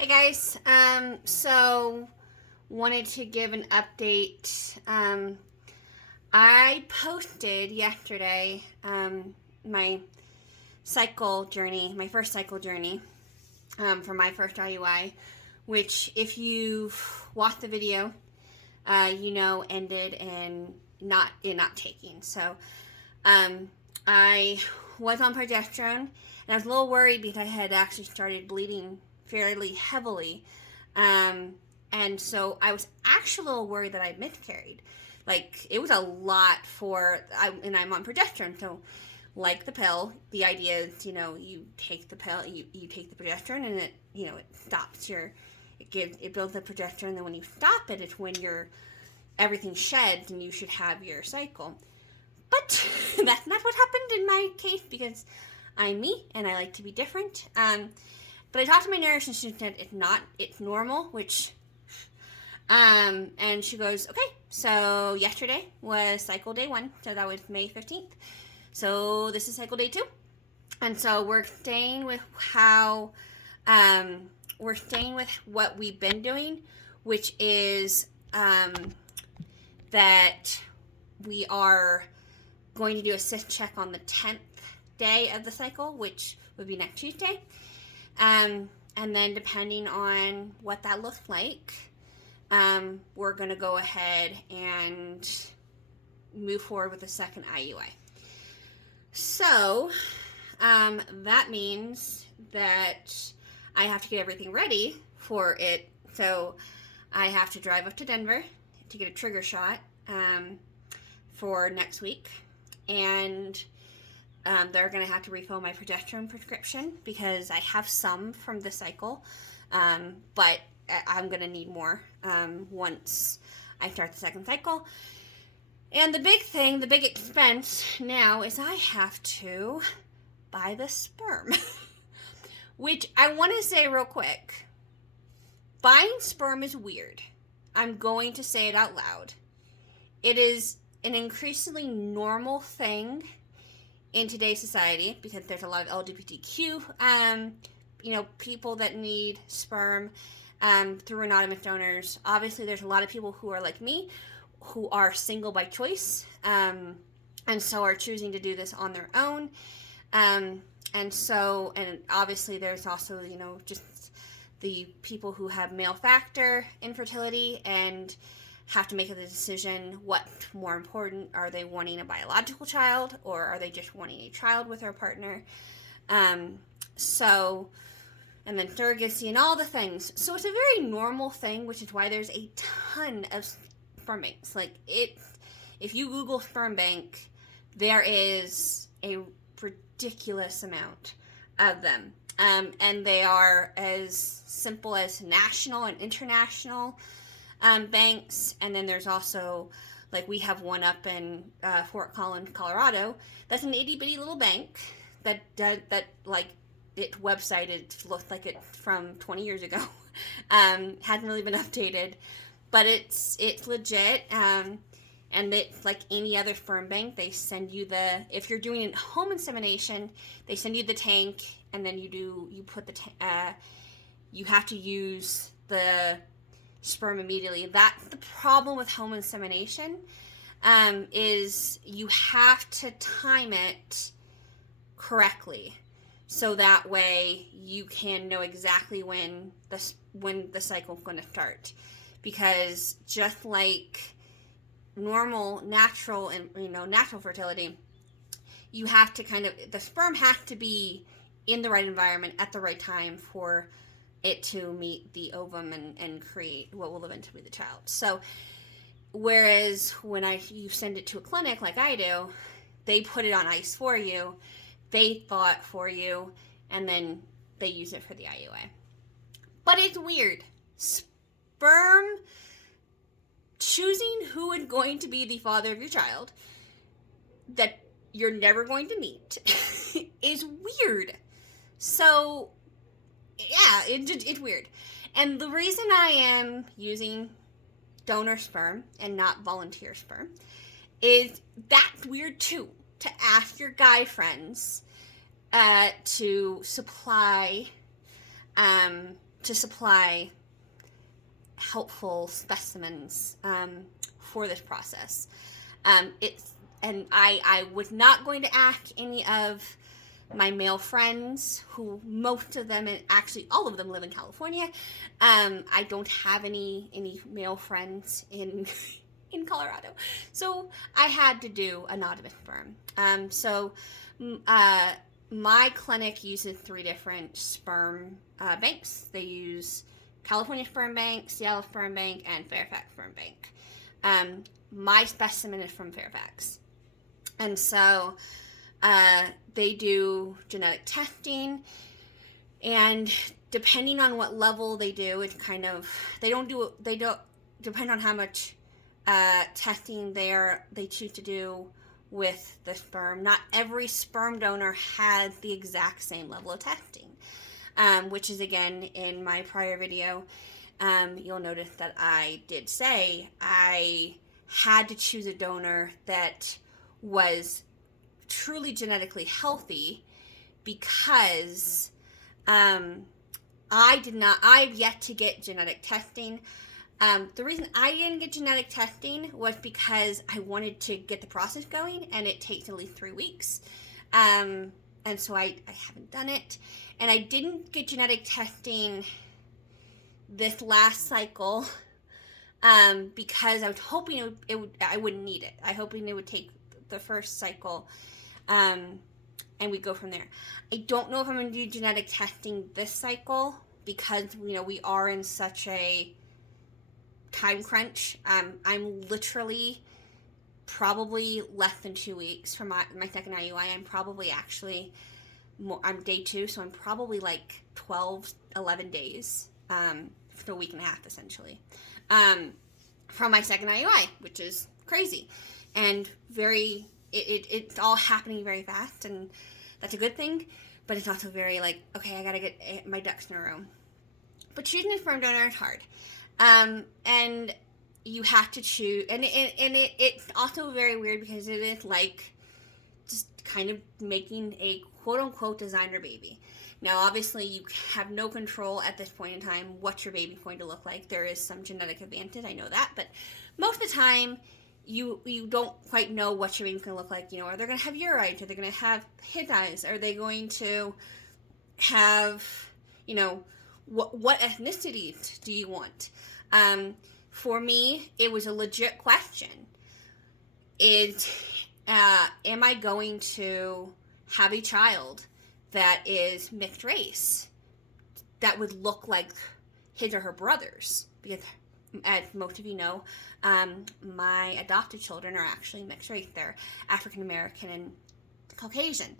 Hey guys, so wanted to give an update. I posted yesterday my cycle journey, my first cycle journey for my first IUI, which if you watched the video, ended in not taking. So I was on progesterone, and I was a little worried because I had actually started bleeding fairly heavily. And so I was actually a little worried that I miscarried. Like, it was a lot and I'm on progesterone. So, like the pill, the idea is, you take the pill, you take the progesterone, and it stops it builds the progesterone. And then when you stop it, it's when everything sheds and you should have your cycle. But that's not what happened in my case because I'm me and I like to be different. But I talked to my nurse and she said it's normal, which, and she goes, okay, so yesterday was cycle day 1, so that was May 15th. So this is cycle day 2. And so we're staying with what we've been doing, which is, that we are going to do a cyst check on the 10th day of the cycle, which would be next Tuesday. And then depending on what that looks like, we're going to go ahead and move forward with the second IUI. So that means that I have to get everything ready for it. So I have to drive up to Denver to get a trigger shot for next week. And they're going to have to refill my progesterone prescription because I have some from the cycle, but I'm going to need more once I start the second cycle. And the big expense now is I have to buy the sperm, which I want to say real quick. Buying sperm is weird. I'm going to say it out loud. It is an increasingly normal thing in today's society because there's a lot of LGBTQ, people that need sperm through anonymous donors. Obviously, there's a lot of people who are like me, who are single by choice, and so are choosing to do this on their own. And obviously, there's also, just the people who have male factor infertility and have to make a decision what's more important. Are they wanting a biological child or are they just wanting a child with their partner? And then surrogacy and all the things. So it's a very normal thing, which is why there's a ton of sperm banks. If you Google sperm bank, there is a ridiculous amount of them. And they are as simple as national and international banks, and then there's also, we have one up in Fort Collins, Colorado. That's an itty bitty little bank that its website, it looks like it's from 20 years ago. Hasn't really been updated, but it's legit. And it's like any other sperm bank. They send you if you're doing home insemination, they send you the tank, and then you have to use the sperm immediately. That's the problem with home insemination, is you have to time it correctly, so that way you can know exactly when the cycle is going to start. Because just like normal, natural fertility, you have to the sperm has to be in the right environment at the right time for it to meet the ovum and create what will eventually be the child. So whereas when you send it to a clinic like I do, they put it on ice for you, they thaw it for you, and then they use it for the IUI. But it's weird. Sperm choosing who is going to be the father of your child that you're never going to meet is weird. So yeah, it's weird. And the reason I am using donor sperm and not volunteer sperm is that's weird too. To ask your guy friends to supply to supply helpful specimens for this process. I was not going to ask any of my male friends, who most of them, and actually all of them, live in California. I don't have any male friends in in Colorado, so I had to do anonymous sperm. My clinic uses 3 different sperm banks. They use California Sperm Bank, Seattle Sperm Bank, and Fairfax Sperm Bank. My specimen is from Fairfax. And so they do genetic testing, and depending on what level they do, it kind of, they don't depend on how much testing they choose to do with the sperm. Not every sperm donor has the exact same level of testing, which is, again, in my prior video, you'll notice that I did say I had to choose a donor that was truly genetically healthy, because I've yet to get genetic testing. The reason I didn't get genetic testing was because I wanted to get the process going, and it takes at least 3 weeks. And so I haven't done it. And I didn't get genetic testing this last cycle because I was hoping I wouldn't need it. I hoping it would take the first cycle, and we'd go from there. I don't know if I'm going to do genetic testing this cycle, because we are in such a time crunch. I'm literally probably less than 2 weeks from my second IUI. I'm probably actually I'm day 2, so I'm probably like 11 days, for a week and a half essentially, from my second IUI, which is crazy, and it's all happening very fast, and that's a good thing, but it's also very like, okay, I gotta get my ducks in a row. But choosing a sperm donor is hard, and you have to choose, and it's also very weird, because it is like just kind of making a quote-unquote designer baby. Now, obviously, you have no control at this point in time what your baby's going to look like. There is some genetic advantage, I know that, but most of the time, you don't quite know what your baby's going to look like. Are they going to have urites? Are they going to have his eyes? Are they going to have, what ethnicity do you want? For me, it was a legit question. Am I going to have a child that is mixed race, that would look like his or her brothers? Because, as most of you know, my adopted children are actually mixed race. They're African American and Caucasian.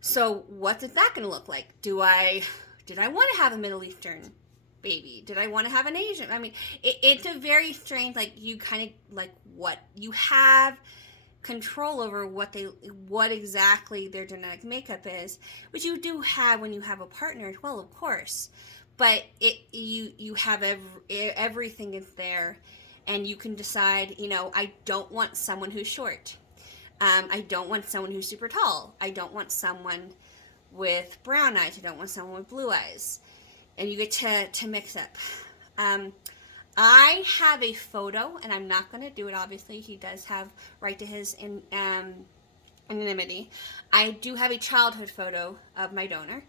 So what is that going to look like? Did I want to have a Middle Eastern baby? Did I want to have an Asian? I mean, it's a very strange, like, you kind of, like, what you have control over what exactly their genetic makeup is, which you do have when you have a partner as well, of course. But you have everything is there, and you can decide. I don't want someone who's short. I don't want someone who's super tall. I don't want someone with brown eyes. I don't want someone with blue eyes. And you get to mix up. I have a photo, and I'm not going to do it, obviously. He does have right to his anonymity. I do have a childhood photo of my donor.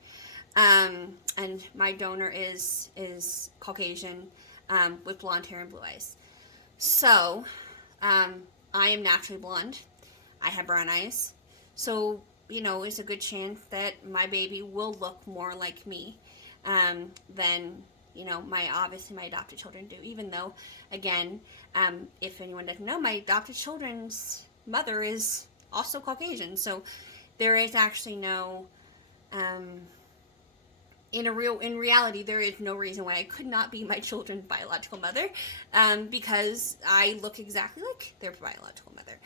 And my donor is Caucasian, with blonde hair and blue eyes. So, I am naturally blonde. I have brown eyes. So, it's a good chance that my baby will look more like me, than my adopted children do. Even though, again, if anyone doesn't know, my adopted children's mother is also Caucasian. So there is actually no, in reality, there is no reason why I could not be my children's biological mother, because I look exactly like their biological mother.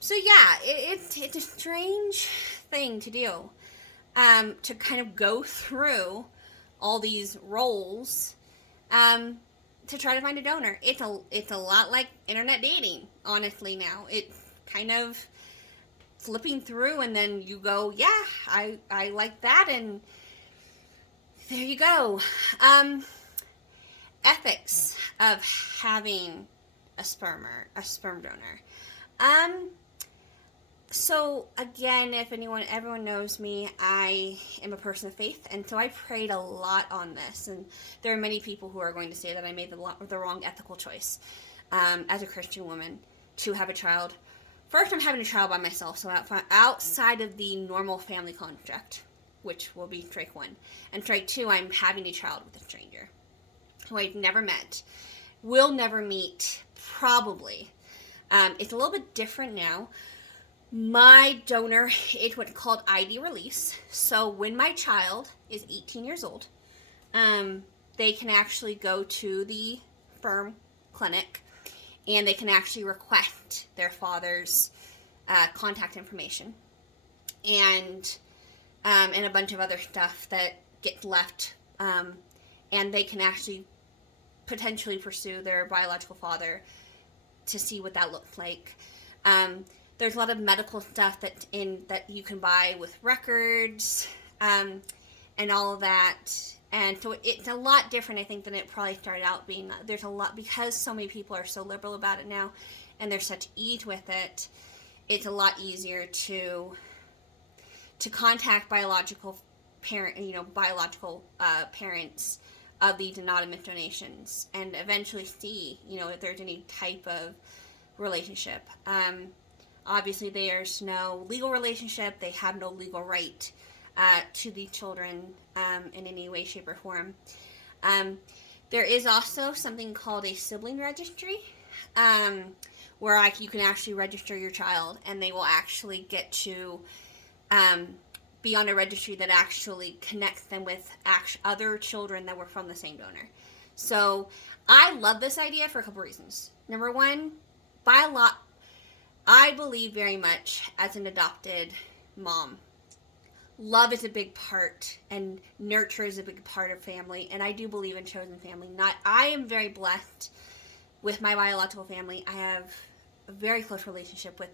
So yeah, it's a strange thing to do, to kind of go through all these roles, to try to find a donor. It's a lot like internet dating, honestly. Now it's kind of flipping through, and then you go, yeah, I like that, and there you go. Ethics of having a sperm donor. So again, if everyone knows me, I am a person of faith, and so I prayed a lot on this. And there are many people who are going to say that I made the wrong ethical choice as a Christian woman to have a child. First, I'm having a child by myself, so outside of the normal family construct, which will be strike one. And strike two, I'm having a child with a stranger who I've never met, will never meet, probably. It's a little bit different now. My donor is what's called ID release. So when my child is 18 years old, they can actually go to the sperm clinic and they can actually request their father's contact information and a bunch of other stuff that gets left, and they can actually potentially pursue their biological father to see what that looks like. There's a lot of medical stuff that you can buy with records, and all of that. And so it's a lot different, I think, than it probably started out being. There's a lot, because so many people are so liberal about it now, and there's such ease with it. It's a lot easier to contact biological parents of these anonymous donations, and eventually see, if there's any type of relationship. Obviously, there's no legal relationship. They have no legal right to the children in any way, shape, or form. There is also something called a sibling registry, where you can actually register your child, and they will actually get to be on a registry that actually connects them with other children that were from the same donor. So I love this idea for a couple reasons. Number one, I believe very much as an adopted mom. Love is a big part, and nurture is a big part of family, and I do believe in chosen family. I am very blessed with my biological family. I have a very close relationship with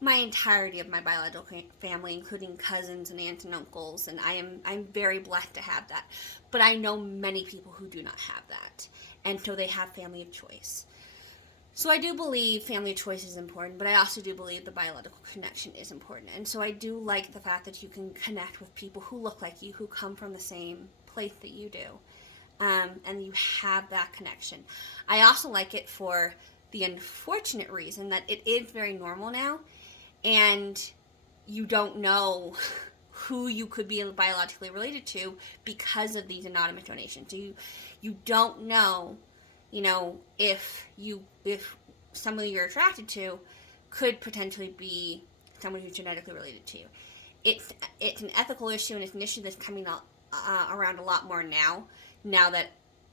my entirety of my biological family, including cousins and aunts and uncles, and I'm very blessed to have that. But I know many people who do not have that, and so they have family of choice. So I do believe family of choice is important, but I also do believe the biological connection is important. And so I do like the fact that you can connect with people who look like you, who come from the same place that you do, and you have that connection. I also like it for the unfortunate reason that it is very normal now, and you don't know who you could be biologically related to because of these anonymous donations. So you don't know, if somebody you're attracted to could potentially be someone who's genetically related to you. It's an ethical issue, and it's an issue that's coming around a lot more now that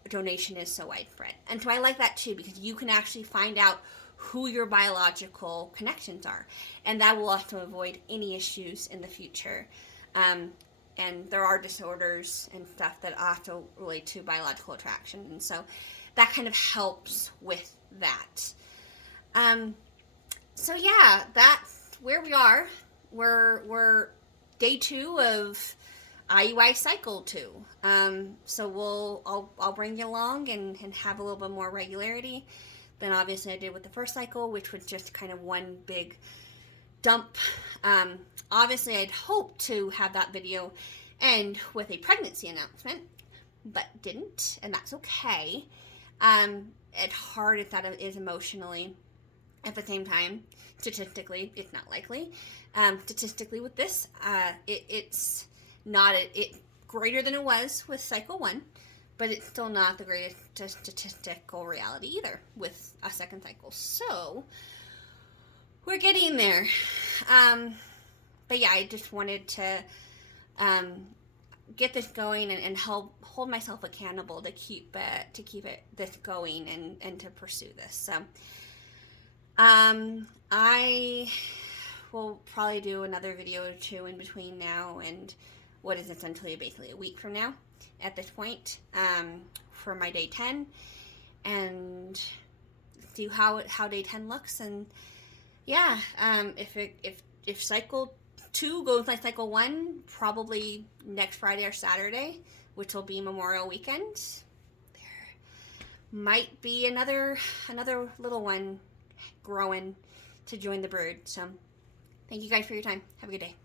donation is so widespread. And so I like that too, because you can actually find out who your biological connections are, and that will also avoid any issues in the future. And there are disorders and stuff that also relate to biological attraction, and so that kind of helps with that. So yeah, that's where we are. We're day 2 of IUI cycle 2. So I'll bring you along and have a little bit more regularity than obviously I did with the first cycle, which was just kind of one big dump. Obviously I'd hoped to have that video end with a pregnancy announcement, but didn't, and that's okay. As hard as that is emotionally, at the same time, statistically, it's not likely. Statistically with this, it's not it greater than it was with cycle 1, but it's still not the greatest statistical reality either with a second cycle. So we're getting there. But yeah, I just wanted to get this going and hold myself accountable to keep this going and to pursue this. So I will probably do another video or 2 in between now and what is essentially basically a week from now at this point, for my day 10, and see how day 10 looks. And yeah, if cycle 2 goes like cycle 1, probably next Friday or Saturday which will be Memorial Weekend. There might be another little one growing to join the brood. So thank you guys for your time. Have a good day.